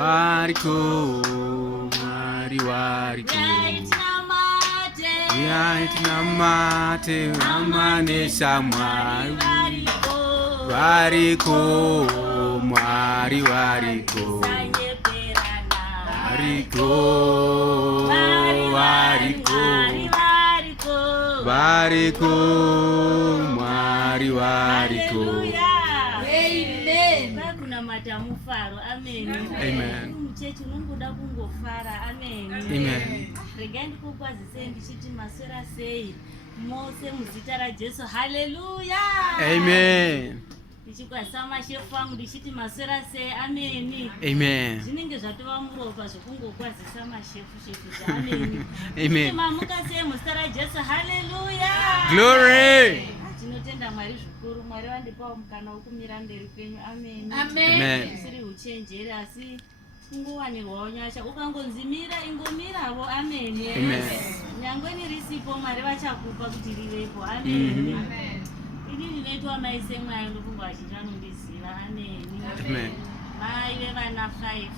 wariko, Mwari wariko. Yaitinamate amanesa Mwari wariko, Mwari wariko. Wariko, wariko, wariko, Mwari wariko. Amen. Kuna matamufaro. Amen. Amen. Mchechi unongoda kungofara. Amen. Amen. Regandi kukwazise ndichiti maswera sei mose muzita raJesu. Hallelujah. Amen. Ndichikwasama shefu wangu ndichiti maswera sei. Amen. Amen. Zvinenge zvatova muropa zvokungokwazisa mashefu. Amen. Amen. Mamuka sei muzita raJesu. Hallelujah. Glory. Tinotenda Mwari zvikuru. Mwari vandipawo mukana wokumira mberi penyu. Amen. Amen. Siri uchenjeri asi kungowanirwawo nyasha. Ukangonzimira ingomiravo. Amen. Amen. Nyangweni risipo Mwari vachakupa kuti rivepo. Amen. Amen. Ini ndinoitwa mai SENGWAYO ndofunga vazhinji vanondiziva. Amen. Amen. Mai vevana 5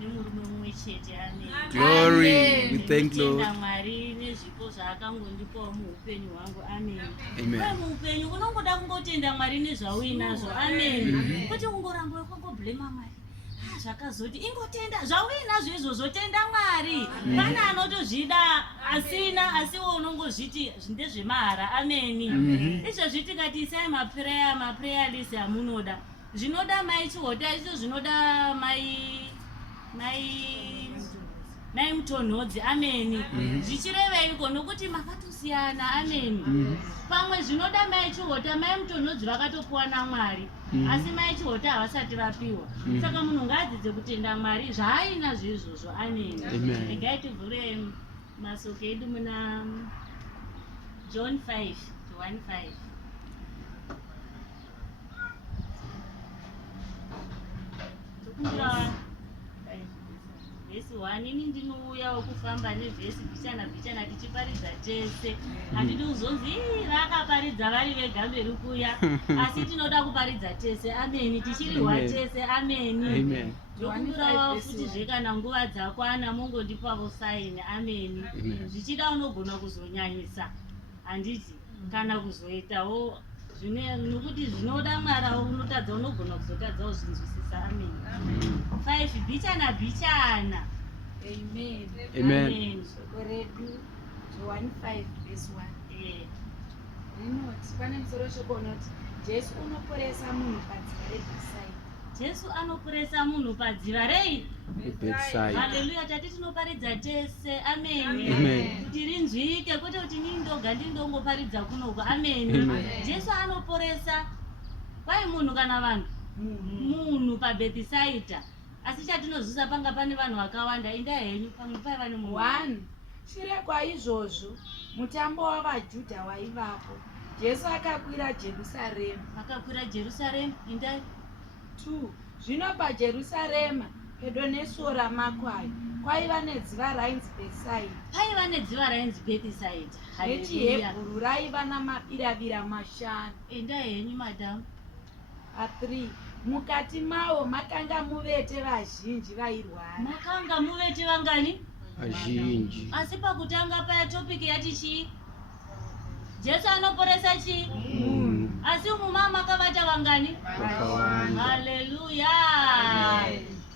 nemurume mumwe chete. Amen. Glory. We thank Lord. Ndinotenda Mwari nezvipo zvaakangondipawo muupenyu hwangu. Amen. Amen. Uye muupenyu unongoda kungotenda Mwari nezvauinazvo. Amen. Kuti ungoramba wakangoblema Mwari. Zvakazoti ingotenda zvauinazvo izvozvo, tenda Mwari. Pane anotozvida asina, asiwo unongozviti ndezvemahara. Amen. Izvozvi tikati isai maprayer list amunoda. Zvinoda mai Chihota, izvo zvinoda mai mutonhodzi. Amen. Zvichireveiko nokuti makatosiyana. Amen. Pamwe zvinoda mai Chihota, mai mutonhodzi vakatopuwa naMwari. Asi mai Chihota havasati vapiwa. Saka munhu ngaadzidze kutenda Mwari zvaainazvo izvozvo. Amen. Regai tivhure masoko edu muna John 5:1-5. Vhesi 1. Ini ndinouyawo kufamba nevhesi bhichana tichiparidza tese. Handidi kuzonzi vakaparidza vari vega mberi kuya. Asi tinoda kuparidza tese. Amen. Tichirihwa tese. Amen. Ndokumbirawo futi zvekana nguva dzakwana mungondipavo saini. Amen. Zvichida unogona kuzonyanyisa. Handiti kana kuzoitawo nokuti zvinoda Mwari unotadza unogona kuzotadzawo zvinzwisisa. Amen. 5 bhichana. Amen. Amen. Shoko redu 1:5:1. Rinoti pane musoro shoko unoti Jesu unoporesa munhu padziva reBhetsaida. Jesu anoporesa munhu padziva rei? Bhetsaida. Haleluya. Tati tinoparidza tese. Amen. Amen. Kuti rinzwike kwete kuti nindoga ndinongoparidza kunoko. Amen. Jesu anoporesa kwai munhu kana vanhu. Munhu paBhetsaida. Asi chatinozvisa panga pane vanhu vakawanda. Inda henyu pamwe paiva nemunhu 1. Shure kwaizvozvo mutambo wavaJudha waivapo. Jesu akakwira Jerusarema. Inda 2. Zvino paJerusarema pedo nesuo raMakwai kwaiva nedziva rainzi Bhetsaida. Paiva nedziva rainzi Bhetsaida. NechiHebheru raiva namabiravira 5. Inda henyu madamu. 3. Mukati mawo makanga muvete vazhinji vairwara. Makanga muvete vangani? Vazhinji. Asi pakutanga paya topic yati chii? Jesu anoporesa chii? Asi umuma makavata vangani? Haleluya.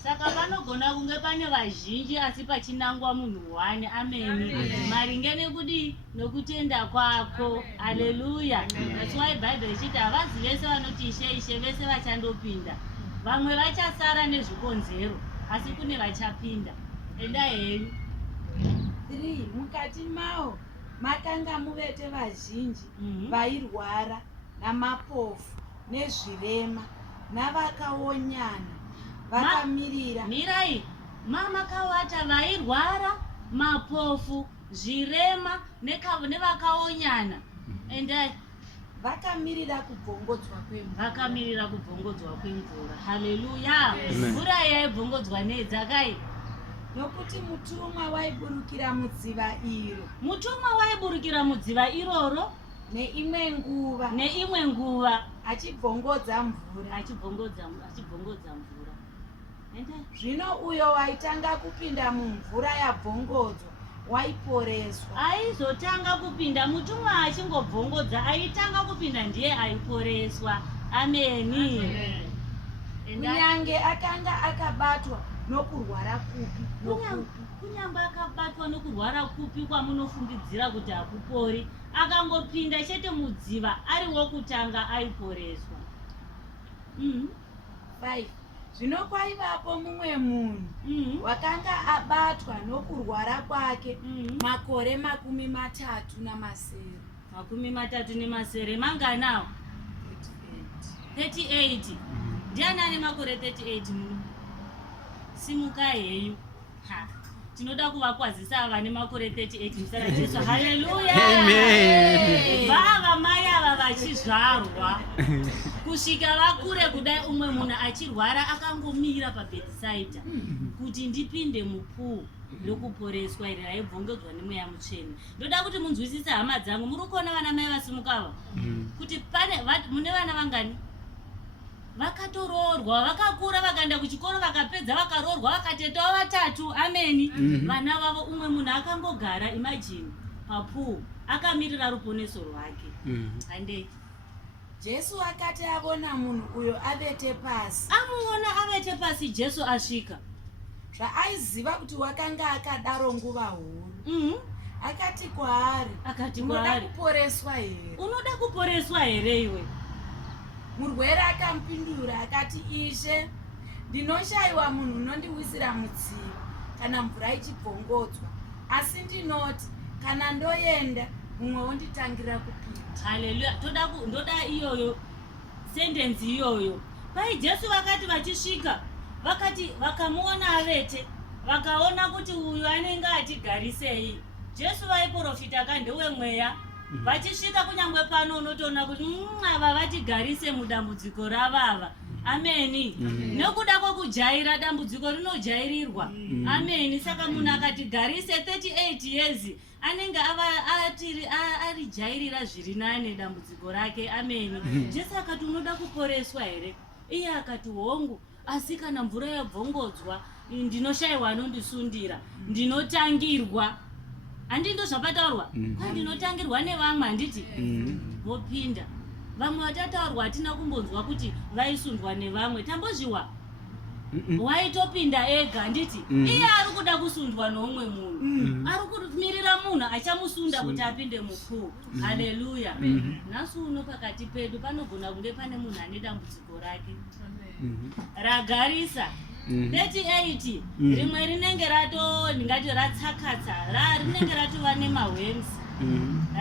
Saka panogona kunge pane vazhinji asi pachinangwa munhu 1. Amen. Maringe nekudi nokutenda kwako. Haleluya. That's why Bible ichiti havazi vese vanoti ishe vese vachandopinda. Vamwe vachasara nezvikonzero asi kune vachapinda. Enda henyu. 3. Mukati mawo makanga muvete vazhinji vairwara namapofu nezvirema navakaonyana vakamirira. Mirai mamakavata vairwara, mapofu, zvirema nevakaonyana. Endai. Vakamirira kubvongodzwa kwemvura. Haleluya. Mvura yaibvongodzwa nedzakai? Nokuti mutumwa waiburukira mudziva iroro neimwe nguva achibvongodza mvura. mvura. Zvino uyo waitanga kupinda mumvura yabvongodzwa waiporeswa. Aizotanga kupinda, mutumwa achingobvongodza aitanga kupinda ndiye aiporeswa. Ameni. Kunyange akanga akabatwa nokurwara kupi nokupi. Kunyangwe akabatwa nokurwara kupi kwamunofungidzira kuti hakupori, akangopinda chete mudziva ari wokutanga aiporeswa. 5. Zvino kwaivapo mumwe munhu wakanga abatwa nokurwara kwake makore 37. Manganawo 38. Ndiani ane makore 38 muno? Simuka heyu. Tinoda kuvakwazisa vane makore 38 muzita Jesu. Haleluya. Amen. Baba mai ava vachizvarwa kusvika vakure kudai, umwe munhu achirwara akangomira pabedside kuti ndipinde mupuu ndokuporeswa iri raibvongodzwa nemweya mutsvene. Ndoda kuti munzwisise hama dzangu, muri kuona vana mai vasimukava kuti pane mune vana vangani vakatoroorwa, vakakura vakaenda kuchikoro vakapedza vakaroorwa vakatetawo 3. Ameni. Vana vavo umwe munhu akangogara, imagine, papuu akamirira ruponeso rwake. Handei Jesu akati avona munhu uyo avete pasi, amuona avete pasi, Jesu asvika, zvaaiziva kuti wakanga akadaro nguva huru, akati kwaari, unoda kuporeswa here? Unoda kuporeswa here iwe? Murwere akamupindura akati, Ishe, ndinoshayiwa munhu unondiwisira mutsiva kana mvura ichibvongodzwa, asi ndinoti kana ndoenda mumwe wonditangira kupinda. Haleluya. Ndoda iyoyo sentence iyoyo. Pai Jesu vakati vachisvika, vakati vakamuona avete, vakaona kuti uyu anenge achigarisei. Jesu vaiprofita kandewe mweya. Vachisvika kunyangwe pano unotoona kuti ava vachigarise mudambudziko ravava. Ameni. Nekuda kwokujaira dambudziko rinojairirwa. Ameni. Saka munhu akati garise 38 years anenge arijairira zviri nane dambudziko rake. Ameni. Jesu akati unoda kuporeswa here? Iye akati hongu, asi kana mvura yabvongodzwa ndinoshayiwa anondisundira, ndinotangirwa. Handindo zvapataurwa? Ndinotangirwa nevamwe, handiti? Vopinda. Vamwe vatataurwa hatina kumbonzwa kuti vaisundwa nevamwe. Tambozviwa? Waitopinda ega, handiti? Iye ari kuda kusundwa noumwe munhu. Ari kumirira munhu achamusunda kuti apinde mupuu. Haleluya. Nhasi uno pakati pedu panogona kunge pane munhu ane dambudziko rake ragarisa 38, rimwe rinenge ndingati ratsakatsa, rinenge ratova nemahwenzi,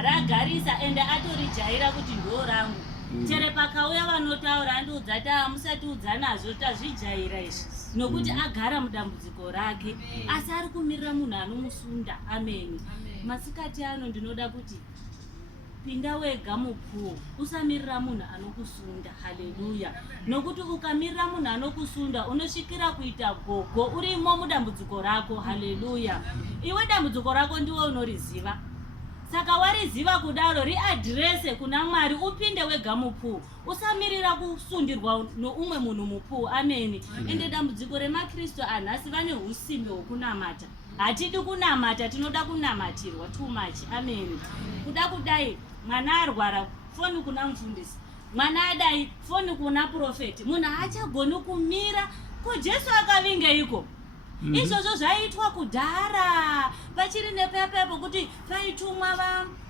ragarisa ende atorijaira kuti ndo rangu. Chere pakauya vanotaura andiudzati musati udza nazvo tazvijaira izvi, nokuti agara mudambudziko rake, asi ari kumirira munhu anomusunda. Ameni. Masikati ano ndinoda kuti pinda wega mupuu, usamirira munhu anokusunda. Haleluya. Nokuti ukamirira munhu anokusunda unosvikira kuita gogo urimo mudambudziko rako. Haleluya. Iwe dambudziko rako ndiwe unoriziva. Saka wariziva kudaro, riadrese kuna Mwari, upinde wega mupuu. Usamirira kusundirwa noumwe munhu mupuu. Ameni. Ende dambudziko remakristu anhasi vane usimbe hwokunamata. Hatidi kunamata, tinoda kunamatirwa too much. Ameni. Kuda kudai mwana arwara, foni kuna mufundisi. Mwana adai, foni kuna profeti. Munhu haachagoni kumira. Ko Jesu akavingeiko? Izvozvo zvaitwa kudhara. Pachiri nepepepo kuti vaitumwa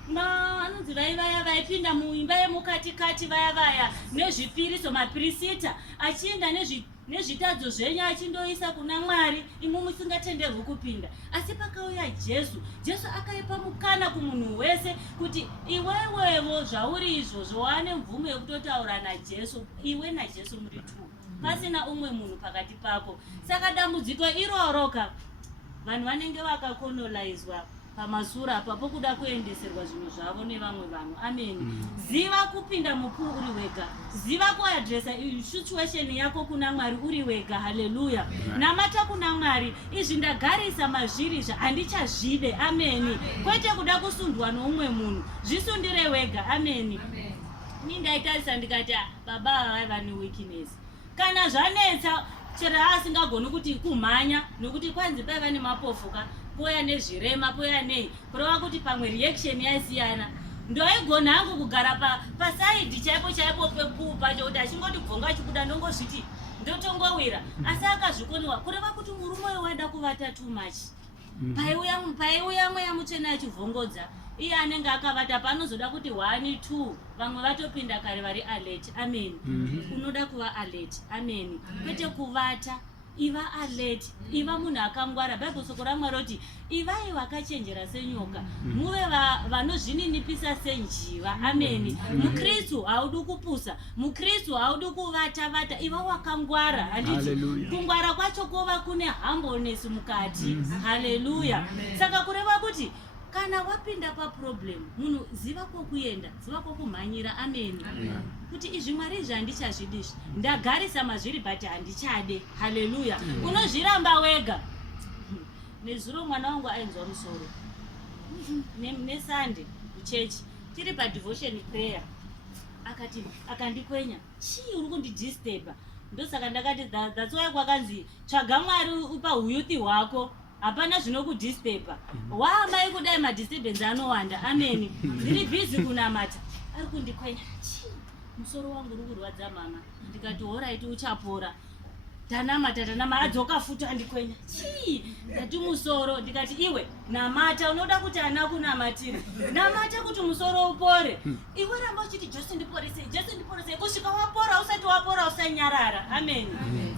vanonzi vaya vaipinda muimba yemukatikati vaya nezvipiriso, mapirisita, achienda nezvitadzo zvenyu achindoisa kuna Mwari, imwe musingatenderwi kupinda. Asi pakauya Jesu akaipa mukana kumunhu wese kuti iwewewo zvauri izvozvo wane mvumo yekutotaura naJesu, iwe naJesu muri tu, pasina umwe munhu pakati pako. Saka dambudziko iroroka, vanhu vanenge vakakolonizwa pamasura apapo kuda kuendeserwa zvinhu zvavo nevamwe vanhu. Ameni. Ziva kupinda mupuu uri wega, ziva kuadresa situation yako kuna Mwari uri wega. Haleluya. Namata kuna Mwari, izvi ndagarisa mazviri handichazvide. Ameni. Kwete kuda kusundwa noumwe munhu, zvisundire wega. Ameni. Ni ndaitarisa ndikati baba vaiva ne weakness. Kana zvanetsa chero asingagoni kuti kumhanya nokuti kwanzi paiva nemapofuka poya nezvirema poya nei kureva kuti pamwe reaction yaisiyana. Ndoigona hangu kugara pasaidhi chaipo pekupa chokuti achingoti bvonga achikuda ndongozviti ndotongowira, asi akazvikoniwa kureva kuti murume uyu waida kuvata too much. Paiuya mweya mutsvene achivhongodza iye anenge akavata panozoda kuti 1 2 vamwe vatopinda kare vari alert. Amen. Unoda kuva alert. Amen. Kwete kuvata, iva alert, iva munhu akangwara. Bhaibheri soko raMwari roti ivai vakachenjera senyoka, muve vanozvininipisa senjiva. Amen. Mukristu haudi kupusa, mukristu haudi kuvata, iva wakangwara. Handiti kungwara kwacho kuva kune humbleness mukati. Haleluya. Saka kureva kuti kana wapinda paproblem munhu ziva kwekuenda, ziva kwekumhanyira. Amen. Kuti izvi Mwari izvi handichazvidizvi, ndagarisa mazviri but handichade. Haleluya. Unozviramba wega. Nezuro mwana wangu ainzwa musoro nesande kuchechi tiri padevotion prayer, akandikwenya chii uri kundidisturba. Ndosaka ndakati that's why kwakanzi tsvaga Mwari pahuyuthi hwako, hapana zvinokudisturba. Waamai kudai madisturbance anowanda. Amen. Ndiri busy kunamata, ari kundikwenya chii musoro wangu uri kurwadza mama. Ndikati alright uchapora. Tanama adzoka futi andikwenya chii ndati musoro. Ndikati iwe namata, unoda kuti ana kunamatira, namata kuti musoro upore. Iwe ramba uchiti Jesu ndiporese kusvika wapora, usati wapora usanyarara. Amen.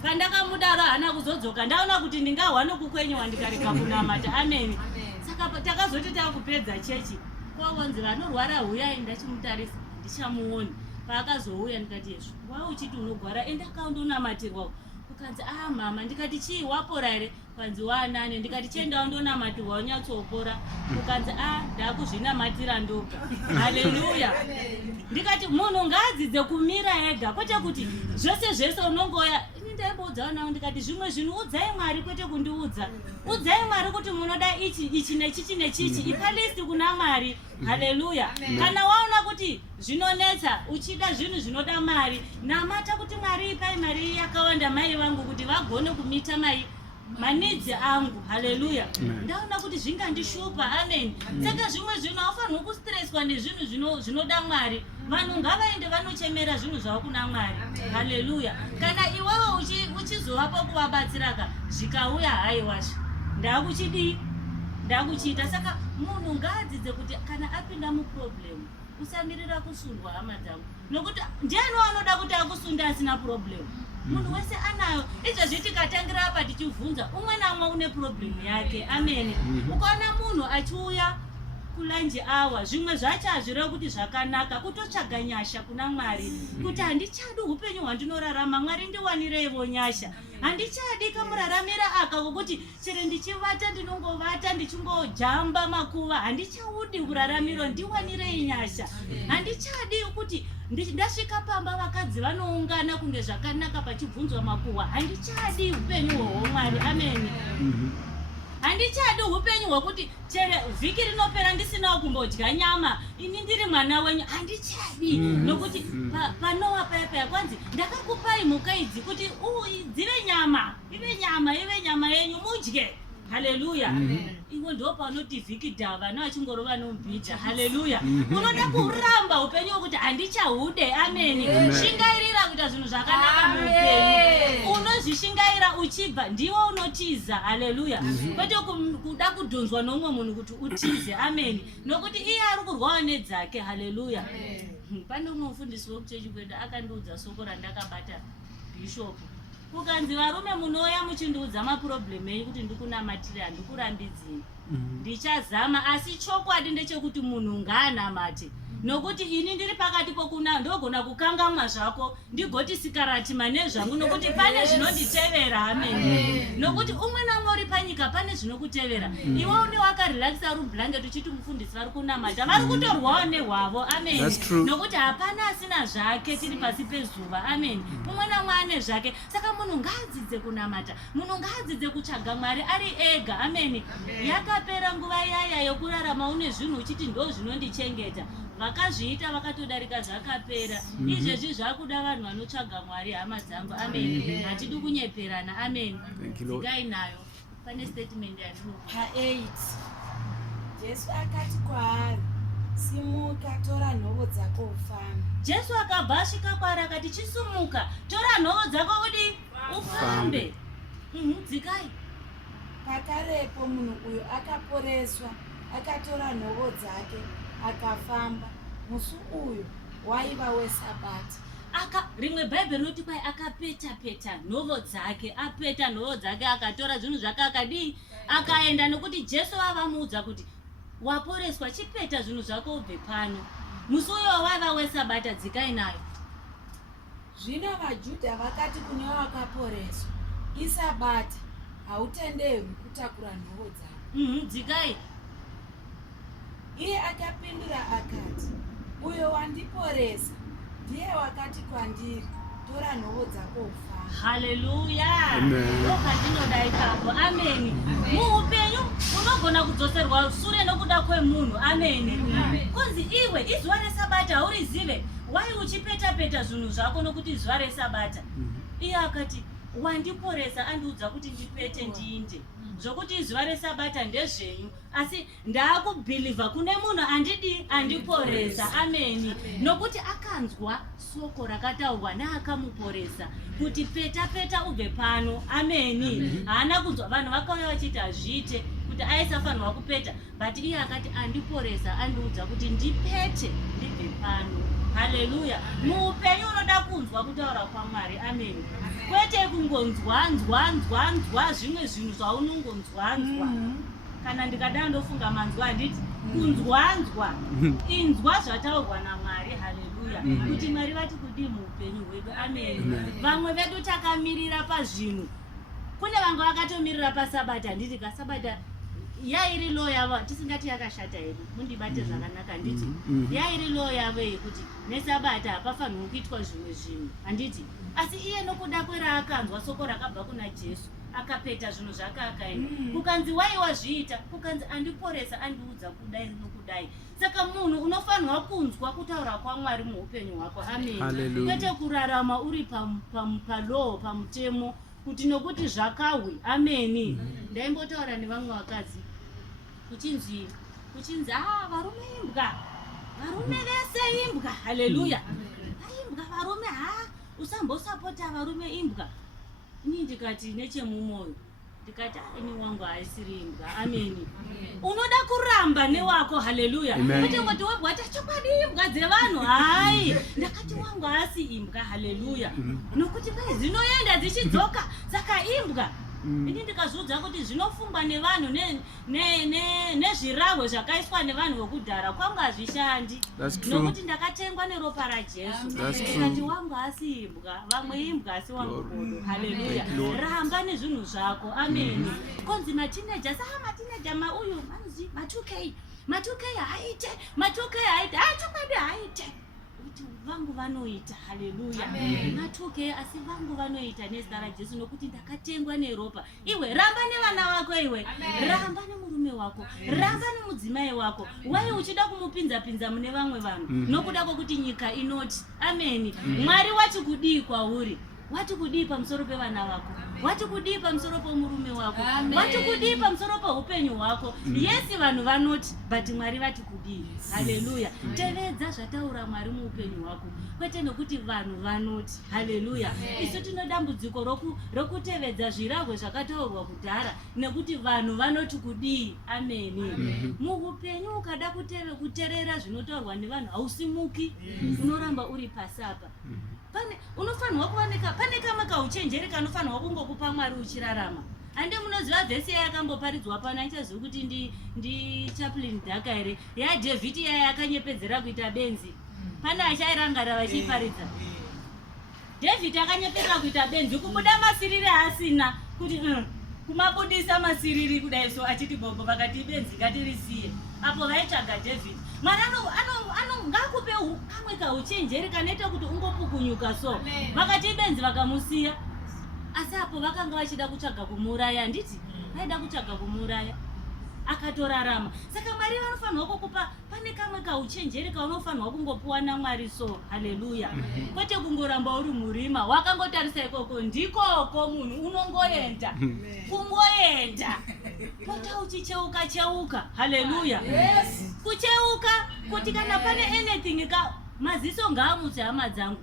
Kandakamudaro hana kuzodzoka, ndaona kuti ndingawa nokukwenyiwa ndikareka kunamata. Amen. Saka takazoti takupedza chechi kwawanzi vanorwara huyai ndachimutarisa ndichamuoni. Paakazouya ndikati Yesu wao uchiti unogwara enda kaundonamatirwa. Ukanzi mama. Ndikati chii wapora here? Kwanzi wanane. Ndikati chenda undonamatirwa unyatsopora. Ukanzi ndakuzvinamatira ndoga. Haleluya. Ndikati munhu ngaadzidze kumira ega, kwete kuti zvese unongoya. Ini ndaimbodzawo nawo ndikati zvimwe zvinhu udzai Mwari kwete kundiudza. Udzai Mwari kuti munoda ichi nechichi ipalisti kuna Mwari. Haleluya. Kana waona kuti zvinonetsa uchida zvinhu zvinoda mari, namata kuti Mwari ipai mari yakawanda mai vangu kuti vagone kumita manidzi angu. Haleluya. Ndaona kuti zvingandishupa. Amen. Saka zvimwe zvinhu haufanirwi kustresswa nezvinhu zvinoda Mwari. Vanhu ngavaende vanochemera zvinhu zvavo kuna Mwari. Haleluya. Kana iwewe uchizovapa kuvabatsiraka zvikauya haiwasha ndakuchita. Saka munhu ngaadzidze kuti kana apinda muproblem usamirira kusundwa hama dzangu, nokuti ndiani wanoda kuti akusunda asina problem. Munhu wese anayo. Izvozvi tikatangira apa tichivhunza umwe naumwe une problem yake. Amen. Ukaona munhu achiuya kulanje awa zvimwe zvacho hazvireva kuti zvakanaka, kutotsvaga nyasha kuna Mwari kuti handichadi upenyu hwandinorarama, Mwari ndiwanireivo nyasha. Handichadi kamuraramira aka kokuti chero ndichivata ndinongovata ndichingojamba makuva. Handichaudi kuraramiro, ndiwanirei nyasha. Handichadi kuti ndasvika pamba vakadzi vanoungana kunge zvakanaka pachibvunzwa makuva. Handichadi upenyu hwaMwari. Amen. Handichadi upenyu hwekuti chero vhiki rinopera ndisinawo kumbodya nyama, ini ndiri mwana wenyu. Handichadi. Nokuti panowa paya kwanzi ndakakupai mhuka idzi kuti dzive nyama, ive nyama yenyu mudye. Haleluya. Iwe ndo panoti vhiki dhava vachingorova nombhidha. Haleluya. Unoda kuramba upenyu hwekuti handichahude. Amen. Shingairira kuita zvinhu zvakanaka muupenyu. Unozvishingaira uchibva ndiwe unotiza. Haleluya. Kwete kuda kudhonzwa nomwe munhu kuti utize. Amen. Nokuti iye ari kurwawa nedzake. Haleluya. Pane umwe mufundisi wekuchechi kwedu akandiudza soko randakabata bhishopu. Kukanzi varume munoya muchindiudza maproblem enyu kuti ndikunamatira handikurambidzini. Ndichazama, asi chokwadi ndechekuti munhu ngaanamate. Nokuti ini ndiri pakati pokuna ndogona kukangamwa zvako ndigoti sikarati mane zvangu, nokuti pane zvinonditevera. Amen. Nokuti umwe namwe uri panyika pane zvinokutevera. Iwe une wakarelaxa rublanket uchiti mufundisi vari kunamata vari kutorwawo nehwavo. Amen. Nokuti hapana asina zvake tiri pasi pezuva. Amen. Mumwe namwe ane zvake. Saka munhu ngaadzidze kunamata. Munhu ngaadzidze kutsvaga Mwari ari ega. Amen. Yakapera nguva yaya yokurarama une zvinhu uchiti ndo zvinondichengeta. Vakazviita vakatodarika zvakapera. Izvezvi zvakuda vanhu vanotsvaga Mwari, hama dzangu. Amen. Hatidi kunyeperana. Amen. Dzikai nayo. Pane statement yandinopa. Pa8 Jesu akati kwaari, simuka, tora nhovo dzako ufambe. Jesu akabva asvika kwaari akati, chisumuka, tora nhovo dzako udi ufambe. Dzikai. Pakarepo munhu uyo akaporeswa, akatora nhovo dzake akafamba. Musi uyu waiva weSabata. Rimwe bhaibheri rinoti kwai akapeta nhovo dzake, apeta nhovo dzake akatora zvinhu zvake akadii akaenda, nokuti Jesu vavamuudza kuti waporeswa, chipeta zvinhu zvako ubve pano. Musi uyo waiva weSabata. Dzikai nayo. Zvino vaJudha vakati kune wakaporeswa, iSabata, hautenderwi kutakura nhovo dzako. Dzikai. Iye akapindura akati, uyo wandiporesa ndiye wakati kwandiri, tora nhovo dzako ufambe. Haleluya. Ndokatinoda ikapo. Amen. Muupenyu unogona kudzoserwa sure nokuda kwemunhu. Amen. Kunzi iwe izuva reSabata haurizive, wai uchipeta zvinhu zvako nokuti zuva reSabata. Iye akati, wandiporesa andiudza kuti ndipete ndiinde. Zvokuti zuva reSabata ndezvenyu, asi ndaakubhilivha kune munhu andiporesa. Amen. Nokuti akanzwa soko rakataurwa neakamuporesa kuti peta ubve pano. Amen. Haana kunzwa vanhu vakauya vachiti hazviite kuti aisafanirwa kupeta, but iye akati andiporesa andiudza kuti ndipete ndibve pano. Haleluya. Muupenyu unoda kunzwa kutaura kwaMwari. Amen. Kwete kungonzwa zvimwe zvinhu zvaunongonzwa. Kana ndikada ndofunga manzwa handiti kunzwa. Inzwa zvataurwa naMwari. Haleluya. Kuti Mwari vati kudii muupenyu hwedu. Amen. Vamwe vedu takamirira pazvinhu. Kune vamwe vakatomirira paSabata. Handiti kaSabata yairi lo yavo, tisingati yakashata hedu, mundibate zvakanaka. Handiti yairi lo yavo yekuti neSabata hapafanirwi kuitwa zvimwe zvinhu. Handiti. Asi iye nokuda kweraakanzwa soko rakabva kuna Jesu akapeta zvinhu zvake akaenda. Kukanzi waiwazviita, kukanzi andiporesa andiudza kudai nokudai. Saka munhu unofanirwa kunzwa kutaura kwaMwari muupenyu hwako. Amen. Kwete kurarama uri palaw, pamutemo, kuti nokuti zvakahwe. Amen. Ndaimbotaura nevamwe vakadzi kuchinzi varume imbwa, varume vese imbwa. Haleluya. Imbwa varume, usambosapota varume imbwa. Ini ndikati nechemumwoyo ndikati ini wangu haisiri imbwa. Amen. Unoda kuramba newako. Haleluya. Kwete ngoti wabwata chokwadi imbwa dzevanhu. Hai, ndakati wangu haasi imbwa. Haleluya. Nokuti kwai dzinoenda dzichidzoka, saka imbwa. Ini ndikazudza kuti zvinofungwa nevanhu nezvirahwe zvakaiswa nevanhu vokudhara kwangu hazvishandi. Nokuti ndakatengwa neropa raJesu. Ndikati wangu asi imbwa, vamwe imbwa asi wangu godo. Haleluya. Ramba nezvinhu zvako. Amen. Konzi matineja, matineja uyu manzi ma2K haite, chokwadi haite. Kuti vangu vanoita. Haleluya. Ma2K asi vangu vanoita nezita raJesu, nokuti ndakatengwa neropa. Iwe ramba nevana vako, iwe ramba nemurume wako, ramba nemudzimai wako. Wai uchida kumupinza mune vamwe vanhu nokuda kwokuti nyika inoti. Amen. Mwari wati kudii kwauri? Wati kudii pamusoro pevana vako? Wati kudii pamusoro pomurume wako? Wati kudii pamusoro poupenyu hwako? Yesi vanhu vanoti, but Mwari vati kudii. Haleluya. Tevedza zvataura Mwari muupenyu hwako, kwete nokuti vanhu vanoti. Haleluya. Isu tino dambudziko rokutevedza zvirahwe zvakataurwa kudhara nekuti vanhu vanoti kudii. Amen. Muupenyu ukada kuteerera zvinotaurwa nevanhu hausimuki, unoramba uri pasapa. Unofanirwa kuwanika pane kamwe kauchenjeri kanofanirwa kungokupa Mwari uchirarama. Ande munoziva vhesi yakamboparidzwa pano, aichazivi kuti ndi Chaplain Dhaka here, yaDavid yakanyepedzera kuita benzi. Pane achairangarira vachiparidza. David akanyepedzera kuita benzi, kubuda masirire asina kuti kumabudisa masiriri kudai so achiti bobo vakati benzi ngatirisiye apo vaitsvaga David Mwari ngakupe kamwe kauchenjeri kanoita kuti ungopukunyuka so vakati benzi vakamusiya asi apo vakanga vachida kutsvaga kumuraya nditi vaida kutsvaga kumuraya akatorarama saka Mwari vanofanirwa kukupa pane kamwe kauchenjeri kaunofanirwa kungopuwa naMwari so haleluya kwete kungoramba uri murima wakangotarisa ikoko ndikoko munhu unongoenda kungoenda pota uchicheuka haleluya kucheuka kuti kana pane anything maziso ngaamutse hama dzangu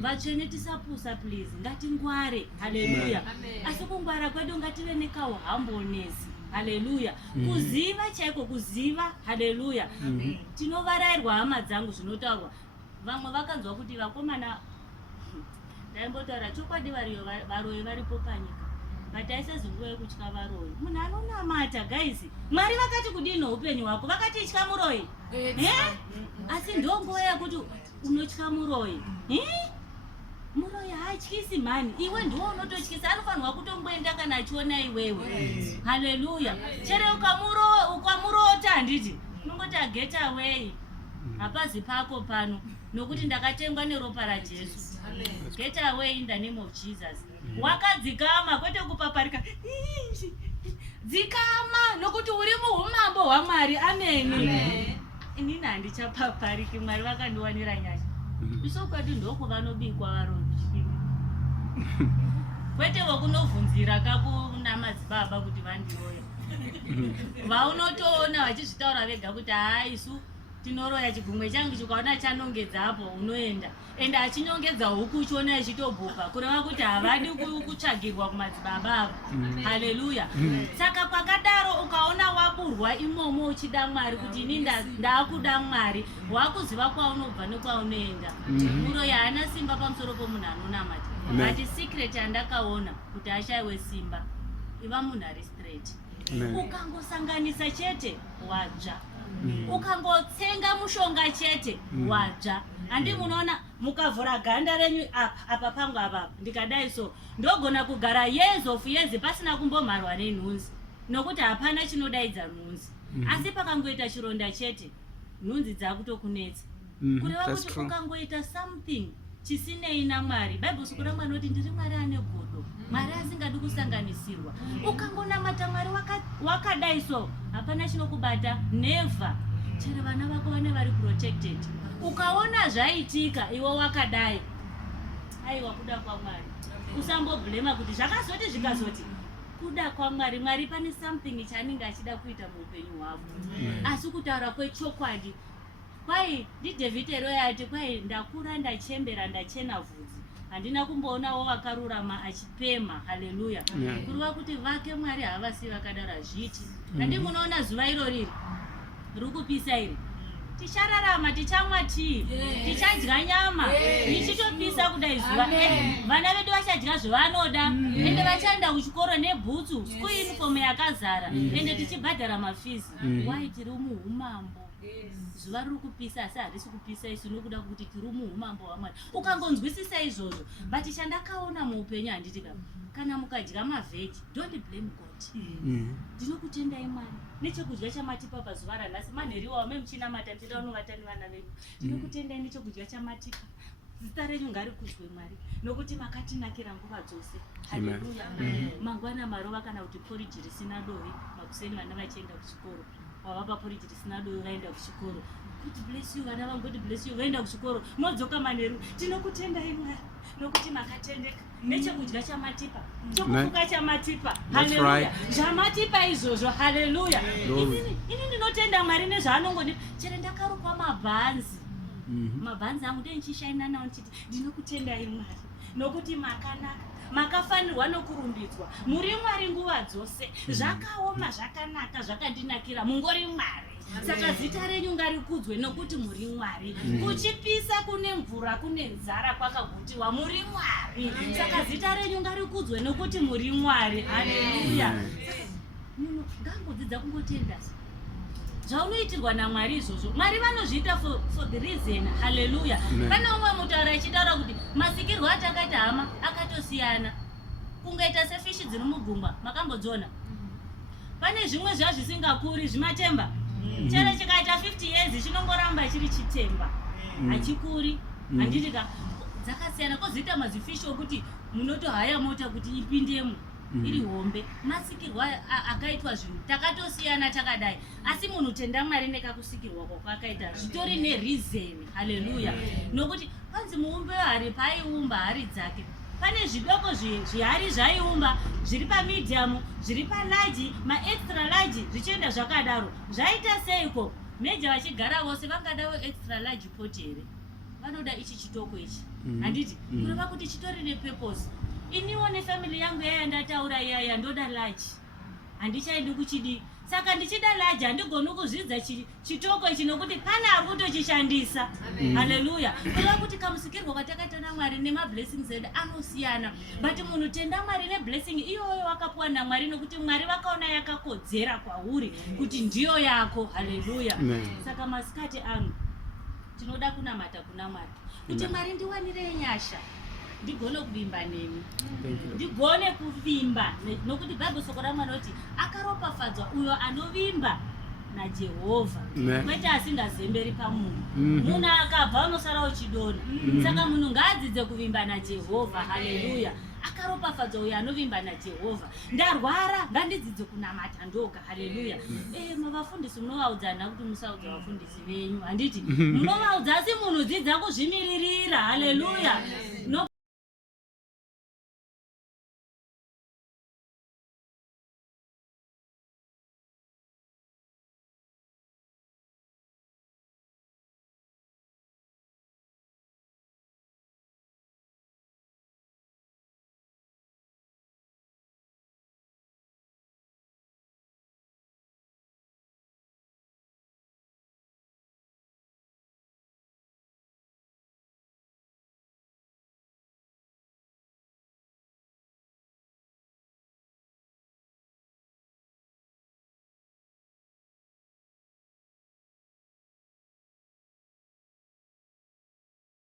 vatsvene tisapusa please ngatingware haleluya asi kungwara kwedu ngative nekauhumbleness haleluya kuziva chaiko kuziva haleluya tinovarayirwa hama dzangu zvinotaurwa vamwe vakanzwa kuti vakomana ndaimbotaura chokwadi varoyi varipo panyika vataisa zinguva yekutya varoyi munhu anonamata guys Mwari vakati kudini upenyu hwako vakati itya muroyi asi ndonguva yekuti unotya muroyi muroyi haatyisi mani iwe ndiwo unototyisa anofanirwa kutongoenda kana achiona iwewe haleluya chere ukamurota handiti unongoti get away hapazi pako pano nokuti ndakatengwa neropa raJesu get away in the name of Jesus wakadzikama kwete kupaparika dzikama nokuti uri muumambo hwaMwari ameni inini handichapapariki Mwari vakandiwanira nyasha iso kwati ndoko vanobikwa varoyi kwete vokunovhunzira kakuna madzibaba kuti vandiroya vaunotoona vachizvitaura vega kuti isu tinoroya chigumwe changu chikaona chanongedzapo unoenda ende achinyongedza huku uchiona ichitobhuka kureva kuti havadi kutsvagirwa kumadzibaba avo haleluya saka kwakadaro ukaona waburwa imomo uchida Mwari kuti ini ndakuda Mwari wakuziva kwaunobva nekwaunoenda muroyi haana simba pamusoro pomunhu anonamata but secret andakaona kuti ashayiwe simba iva munhu ari straight ukangosanganisa chete wadzva ukangotsenga mushonga chete wadzva handi munoona mukavhura ganda renyu apa pangu apa ndikadai so ndogona kugara years of years pasina kumbomharwa nenhunzi nokuti hapana chinodaidza nhunzi asi pakangoita chironda chete nhunzi dzakutokunetsa kureva kuti ukangoita something chisinei naMwari Bible suku raMwari noti ndiri Mwari ane godo Mwari asingadi kusanganisirwa ukangonamata Mwari wakadai so hapana chinokubata never chere vana vako vane vari protected ukaona zvaitika iwe wakadai aiwa kuda kwaMwari usamboblema kuti zvakazoti zvikazoti kuda kwaMwari Mwari pane something chaanenge achida kuita muupenyu hwako asi kutaura kwechokwadi kwai ndiDavid yati kwai ndakura ndachembera ndachena vhudzi handina kumboonawo vakarurama achipema haleluya kureva kuti vake Mwari havasi vakadara zviti handi munoona zuva iro riri rikupisa iri tichararama tichamwa tii tichadya nyama ichitopisa kudai zuva vana vedu vachadya zvavanoda ende vachaenda kuchikoro nebhutsu school uniform yakazara ende tichibhadhara mafizi wai tiri muumambo zuva riri kupisa asi harisi kupisa isu nokuda kuti tiri muumambo hwaMwari ukangonzwisisa izvozvo but chandakaona muupenyu handiti kana mukadya mavheji don't blame God ndinokutendai Mwari nechekudya chamatipa pazuva ranhasi manheriwawo memuchinamata tida unovatani vana vedu ndinokutendai nechekudya chamatipa zita renyu ngarikudzwe Mwari nokuti makatinakira nguva dzose haleluya mangwana marova kana kuti poriji risina dovi makuseni vana vachienda kuchikoro wavapa poriji risina dovi vaenda kuchikoro God bless you vana vangu God bless you vaenda kuchikoro modzoka manheru tinokutendai Mwari nokuti makatendeka nechekudya chamatipa chokufuka chamatipa haleluya zvamatipa izvozvo haleluya ini ndinotenda Mwari nezvaanongoni chere ndakarukwa mabhanzi angu ndenichishaina nawo ndichiti ndinokutendai Mwari nokuti makanaka makafanirwa nokurumbidzwa muri Mwari nguva dzose zvakaoma zvakanaka zvakandinakira mungori Mwari saka zita renyu ngarikudzwe nokuti muri Mwari kuchipisa kune mvura kune nzara kwakagutiwa muri Mwari saka zita renyu ngarikudzwe nokuti muri Mwari haleluya munhu ngangodzidza kungotenda zvaunoitirwa naMwari izvozvo Mwari vanozviita for the reason haleluya pane umwe mutaura achitaura kuti masikirwo atakaita hama akatosiyana kungaita sefishi dziri mugungwa makambodziona pane zvimwe zvazvisingakuri zvimatemba chero chikaita 50 years chinongoramba chiri chitemba hachikuri handitika dzakasiyana kozoita mazifishi okuti munotohaya mota kuti ipindemo iri hombe masikirwa akaitwa zvinhu takatosiyana takadai asi munhu tenda Mwari nekakusikirwa kwakaita zvitori nereason haleluya nokuti panzi muumbi wehari paaiumba hari dzake pane zvidoko zvihari zvaiumba zviri pamedium zviri palarge maextra large zvichienda zvakadaro zvaita seiko meja vachigara vose vangadawo extra large pot here vanoda ichi chitoko ichi handiti kureva kuti chitori nepurpose iniwo nefamily yangu yaya ndataura yaya ndoda large handichaendi kuchidi saka ndichida large handigoni kuzvidza chitoko ichi nokuti pane ari kutochishandisa haleluya kureva kuti kamusikirwa kwatakaita naMwari nemablessings edu anosiyana but munhu tenda Mwari neblessing iyoyo wakapuwa naMwari nokuti Mwari vakaona yakakodzera kwauri kuti ndiyo yako haleluya saka masikati angu tinoda kunamata kuna Mwari kuti Mwari ndiwanire nyasha ndigone kuvimba nemi ndigone kuvimba nokuti Bible soko raMwari roti akaropafadzwa uyo anovimba naJehovha kwete asingazemberi pamunhu munhu akabva unosara uchidona saka munhu ngaadzidze kuvimba naJehovha haleluya akaropafadzwa uyo anovimba naJehovha ndarwara ngandidzidze kunamata ndoga haleluya mavafundisi munovaudzana kuti musaudza vafundisi venyu handiti munovaudza asi munhu dzidza kuzvimiririra haleluya